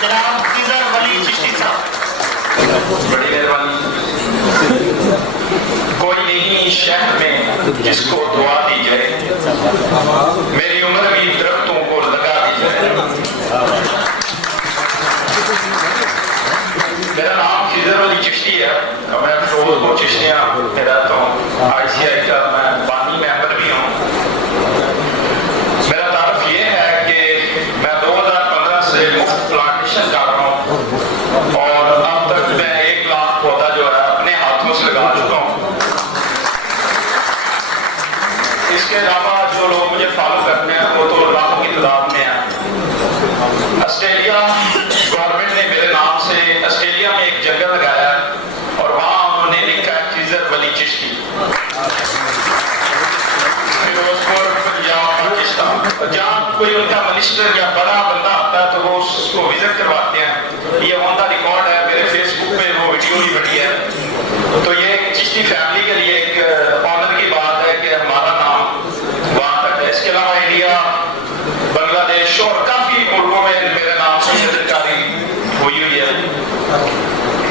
जनाब खिजर वली चिश्ती साहब। बड़ी मेहरबानी। कोई नहीं शहर में जिसको दुआ दी जाए, मेरी उम्र भी दरख्तों को लगा दी जाए। मेरा नाम खिजर वली चिश्ती है, मैं रोज को चिश्तियाँ में रहता हूँ। ICI का मैं बानी मेंबर भी हूँ। मेरा तारुफ ये है कि मैं 2015 से मुफ्त प्लांटेशन कर रहा हूँ और अब तक मैं 1 लाख पौधा जो है अपने हाथों से लगा चुका हूँ। इसके अलावा जो लोग मुझे फॉलो करते हैं वो तो लाखों की तादाद में है। ऑस्ट्रेलिया गवर्नमेंट ने मेरे नाम से ऑस्ट्रेलिया में एक जंगल लगाया और वहाँ उन्होंने लिखा है खिजर वली चिश्ती। फिरोजपुर, पंजाब, पाकिस्तान, जहाँ कोई उनका मिनिस्टर या बड़ा बंदा आता है तो वो उसको विजिट करवाते हैं। ये ऑन द रिकॉर्ड है, मेरे फेसबुक पे वो वीडियो भी बनी है। तो ये चिश्ती फैमिली के लिए एक ऑनर की बात है कि हमारा नाम वहाँ तक है। इसके अलावा इंडिया, बांग्लादेश और काफी मुल्कों में मेरे नाम से जानकारी हुई है।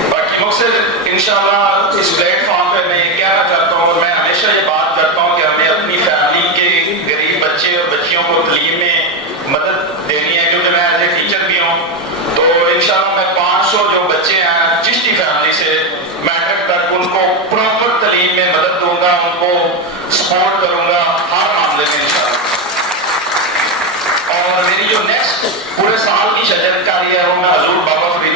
बाकी मकसद इंशाल्लाह इस प्लेटफॉर्म पे मैं कहना चाहता हूँ, मैं हमेशा ये बात करता हूँ कि हमें अपनी फैमिली के गरीब बच्चे और बच्चियों को तालीम में मदद देनी है, क्योंकि मैं एज ए टीचर भी हूँ। तो इंशाल्लाह मैं 500 जो बच्चे हैं चिश्ती फैमिली से मैट्रिक तक, उनको प्रॉपर तालीम में मदद दूंगा, उनको सपोर्ट करूंगा हर मामले में इंशाल्लाह। और मेरी जो नेक्स्ट पूरे साल की शजरकारी है वो मैं हजूर बाबा फरीद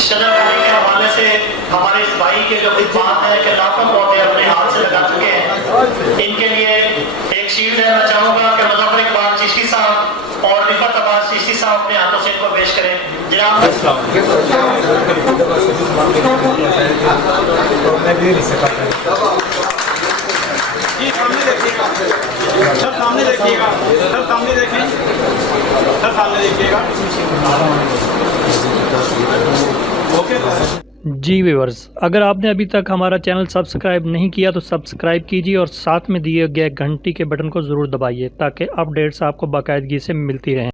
शजरकारी के हवाले से हमारे इस भाई के जो खिदमत है कि लाखों पौधे अपने हाथ से लगा चुके हैं, इनके लिए एक शील्ड देना चाहूंगा कि मुजफ्फर इकबाल चिश्ती साहब और रिफत अब्बास चिश्ती साहब अपने हाथों से इनको पेश करें। जनाब सर सामने देखिएगा, सर सामने देखें, सर सामने देखिएगा। जी व्यूअर्स, अगर आपने अभी तक हमारा चैनल सब्सक्राइब नहीं किया तो सब्सक्राइब कीजिए और साथ में दिए गए घंटी के बटन को ज़रूर दबाइए ताकि अपडेट्स आपको बाकायदगी से मिलती रहें।